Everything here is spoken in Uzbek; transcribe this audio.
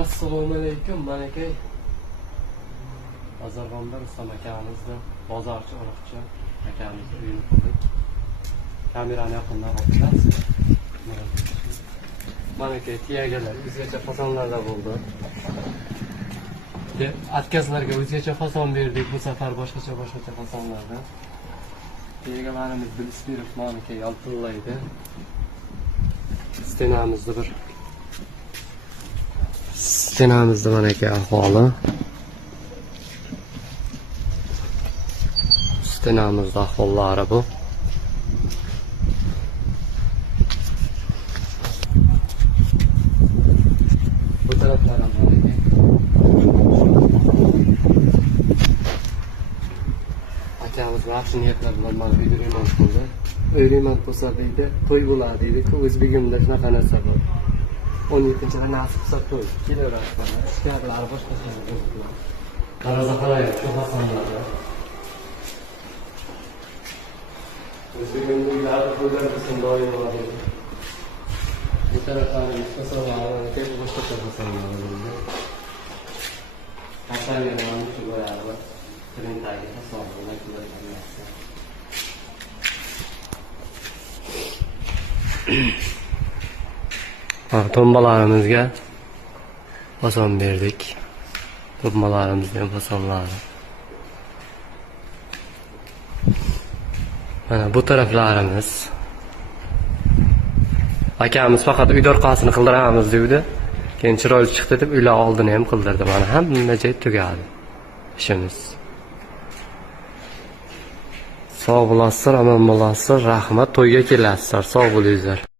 Assalomu alaykum, malaka. Azarg'onda Rustam akamizda bozorchi uruqchi akamizni uyini qurdik. Kamerani yaqindan olib malaka tiyagalar o'zgacha fasonlarda bo'ldi. Atkazlarga o'zgacha fason berdik, bu safar boshqacha fasonlarda. Tiyagalarimiz bilspirov malaka yaltillaydi. Stenamizda mana aka ahvoli. Stenamizda ahvollari bu. Bu taraflar ham mana aka. Akamiz yaxshi niyatlar bilan mana bu remont qildi. Uy remont bo'lsa deydi, to'y bo'ladi deydi-ku, o'zbegimda shunaqa narsa bor. 17-da nasib qilsa to'y. Kelaveradi. Ishkarlar boshqacha bo'ladi. Daraza qaraylik, shu fasonlarda. O'zbegimda uylar to'ylar bo'lsin doim bo'ladi. Bu taraflarimiz fasonlari ko'p boshqacha fasonlarda. Hasanlarni shu bo'yardi. Trendagi fasonlar qo'yilgan. Tombalarimizga fason berdik. Tombalarimizga fasonlari. Mana bu taraflarimiz. Akamiz faqat uy orqasini qildiramiz dedi. Keyin chiroyli chiqdi deb uylar oldini ham qildirdi. Mana hamma joy tugadi. Ishimiz. Sog' bo'lasizlar, omon bo'lasizlar, rahmat, to'yga kelasizlar, sog' bo'linglar.